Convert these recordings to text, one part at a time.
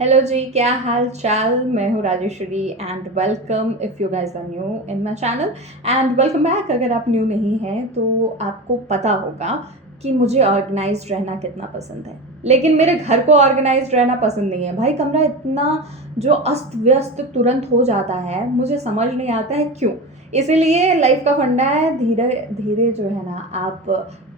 Hello जी, क्या हाल चाल। मैं हूँ Rajeshwari and welcome if you guys are new in my channel and welcome back. अगर आप न्यू नहीं हैं तो आपको पता होगा कि मुझे ऑर्गेनाइज्ड रहना कितना पसंद है, लेकिन मेरे घर को ऑर्गेनाइज्ड रहना पसंद नहीं है। भाई कमरा इतना जो अस्त व्यस्त तुरंत हो जाता है, मुझे समझ नहीं आता है क्यों। इसीलिए लाइफ का फंडा है, धीरे धीरे जो है ना, आप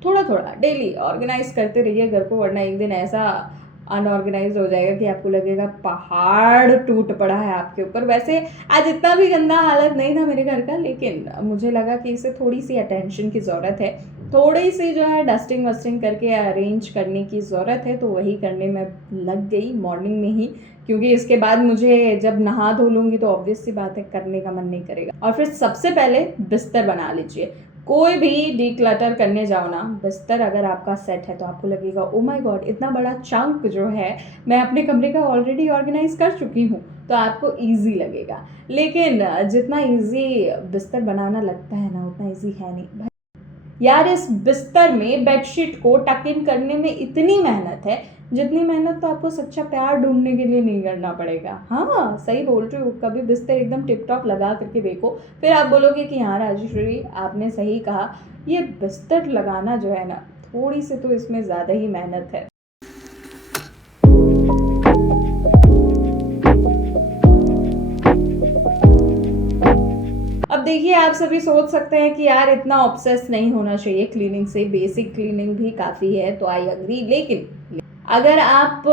थोड़ा थोड़ा डेली ऑर्गेनाइज करते रहिए घर को, वरना एक दिन ऐसा अनऑर्गेनाइज हो जाएगा कि आपको लगेगा पहाड़ टूट पड़ा है आपके ऊपर। वैसे आज इतना भी गंदा हालत नहीं था मेरे घर का, लेकिन मुझे लगा कि इसे थोड़ी सी अटेंशन की ज़रूरत है, थोड़ी सी जो है डस्टिंग वस्टिंग करके अरेंज करने की ज़रूरत है। तो वही करने में लग गई मॉर्निंग में ही, क्योंकि इसके बाद मुझे जब नहा धो लूँगी तो ऑब्वियस सी बात है करने का मन नहीं करेगा। और फिर सबसे पहले बिस्तर बना लीजिए। कोई भी डिक्लटर करने जाओ ना, बिस्तर अगर आपका सेट है तो आपको लगेगा ओ माय गॉड, इतना बड़ा चंक जो है मैं अपने कमरे का ऑलरेडी ऑर्गेनाइज कर चुकी हूँ, तो आपको ईजी लगेगा। लेकिन जितना ईजी बिस्तर बनाना लगता है ना, उतना ईजी है नहीं यार। इस बिस्तर में बेडशीट को टक इन करने में इतनी मेहनत है जितनी मेहनत तो आपको सच्चा प्यार ढूंढने के लिए नहीं करना पड़ेगा। हाँ सही बोल रही हूँ, कभी बिस्तर एकदम टिप टॉप लगा करके देखो, फिर आप बोलोगे कि हाँ राजेश्वरी आपने सही कहा, ये बिस्तर लगाना जो है ना, थोड़ी सी तो इसमें ज़्यादा ही मेहनत है। अब देखिए, आप सभी सोच सकते हैं कि यार इतना ऑब्सेस नहीं होना चाहिए क्लीनिंग से, बेसिक क्लीनिंग भी काफ़ी है, तो आई अग्री। लेकिन अगर आप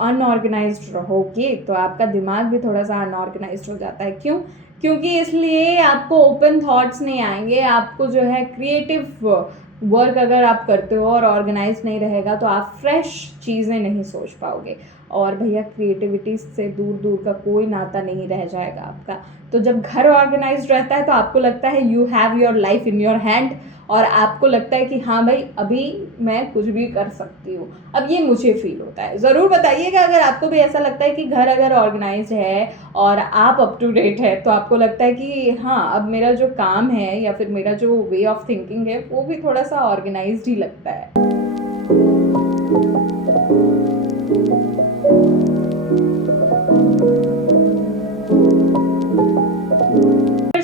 अनऑर्गेनाइज्ड रहोगे तो आपका दिमाग भी थोड़ा सा अनऑर्गेनाइज्ड हो जाता है। क्यों? क्योंकि इसलिए आपको ओपन थॉट्स नहीं आएंगे, आपको जो है क्रिएटिव वर्क अगर आप करते हो और ऑर्गेनाइज नहीं रहेगा तो आप फ्रेश चीज़ें नहीं सोच पाओगे। और भैया क्रिएटिविटी से दूर दूर का कोई नाता नहीं रह जाएगा आपका। तो जब घर ऑर्गेनाइज रहता है तो आपको लगता है you have your life in your hand, और आपको लगता है कि हाँ भाई अभी मैं कुछ भी कर सकती हूँ। अब ये मुझे फील होता है। ज़रूर बताइएगा अगर आपको भी ऐसा लगता है कि घर अगर ऑर्गेनाइज है और आप अप टू डेट है, तो आपको लगता है कि हाँ अब मेरा जो काम है या फिर मेरा जो वे ऑफ थिंकिंग है वो भी थोड़ा सा ऑर्गेनाइज ही लगता है।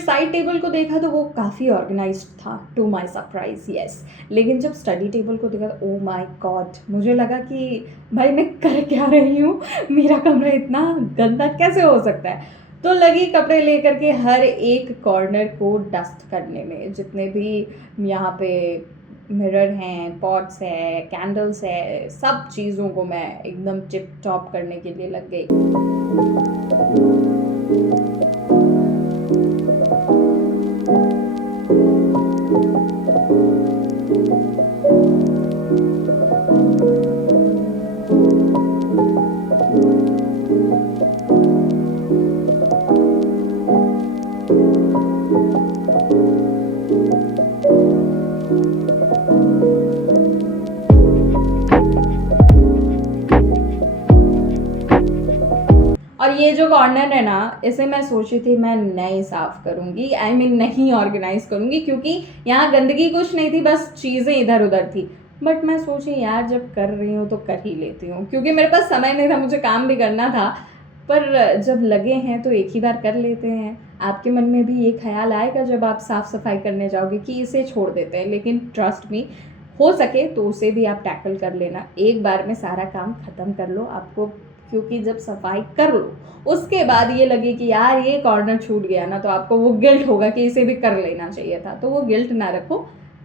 साइड टेबल को देखा तो वो काफ़ी ऑर्गेनाइज्ड था, टू माय सरप्राइज, यस। लेकिन जब स्टडी टेबल को देखा तो ओ माय गॉड, मुझे लगा कि भाई मैं कर क्या रही हूँ, मेरा कमरा इतना गंदा कैसे हो सकता है। तो लगी कपड़े लेकर के हर एक कॉर्नर को डस्ट करने में, जितने भी यहाँ पे मिरर हैं, पॉट्स है, कैंडल्स है, सब चीज़ों को मैं एकदम टिप टॉप करने के लिए लग गई। और ये जो कॉर्नर है ना, इसे मैं सोची थी मैं नहीं साफ़ करूँगी, आई मीन नहीं ऑर्गेनाइज़ करूँगी, क्योंकि यहाँ गंदगी कुछ नहीं थी, बस चीज़ें इधर उधर थी। बट मैं सोची यार जब कर रही हूँ तो कर ही लेती हूँ, क्योंकि मेरे पास समय नहीं था, मुझे काम भी करना था। पर जब लगे हैं तो एक ही बार कर लेते हैं। आपके मन में भी ये ख्याल आएगा जब आप साफ़ सफाई करने जाओगे कि इसे छोड़ देते हैं, लेकिन ट्रस्ट मी, हो सके तो उसे भी आप टैकल कर लेना, एक बार में सारा काम ख़त्म कर लो आपको। क्योंकि जब सफाई कर लो उसके बाद ये लगे कि यार ये कॉर्नर छूट गया ना, तो आपको वो गिल्ट होगा कि इसे भी कर लेना चाहिए था। तो वो गिल्ट ना रखो,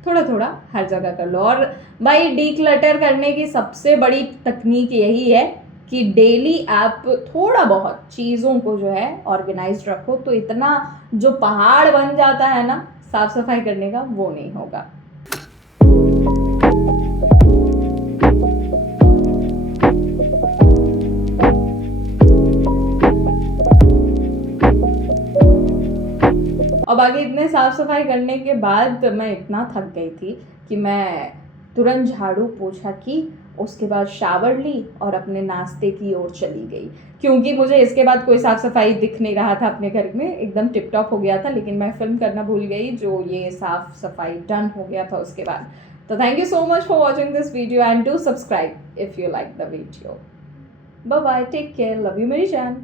थोड़ा थोड़ा हर जगह कर लो। और भाई डीक्लटर करने की सबसे बड़ी तकनीक यही है कि डेली आप थोड़ा बहुत चीज़ों को जो है ऑर्गेनाइज रखो, तो इतना जो पहाड़ बन जाता है ना साफ सफाई करने का, वो नहीं होगा। अब आगे इतने साफ सफाई करने के बाद मैं इतना थक गई थी कि मैं तुरंत झाड़ू पोछा की, उसके बाद शावर ली और अपने नाश्ते की ओर चली गई, क्योंकि मुझे इसके बाद कोई साफ सफाई दिख नहीं रहा था अपने घर में, एकदम टिप टॉप हो गया था। लेकिन मैं फिल्म करना भूल गई जो ये साफ सफाई डन हो गया था उसके बाद। तो thank you so much for watching this video and do subscribe if you like the video. Bye bye, take care, love you मेरी जान।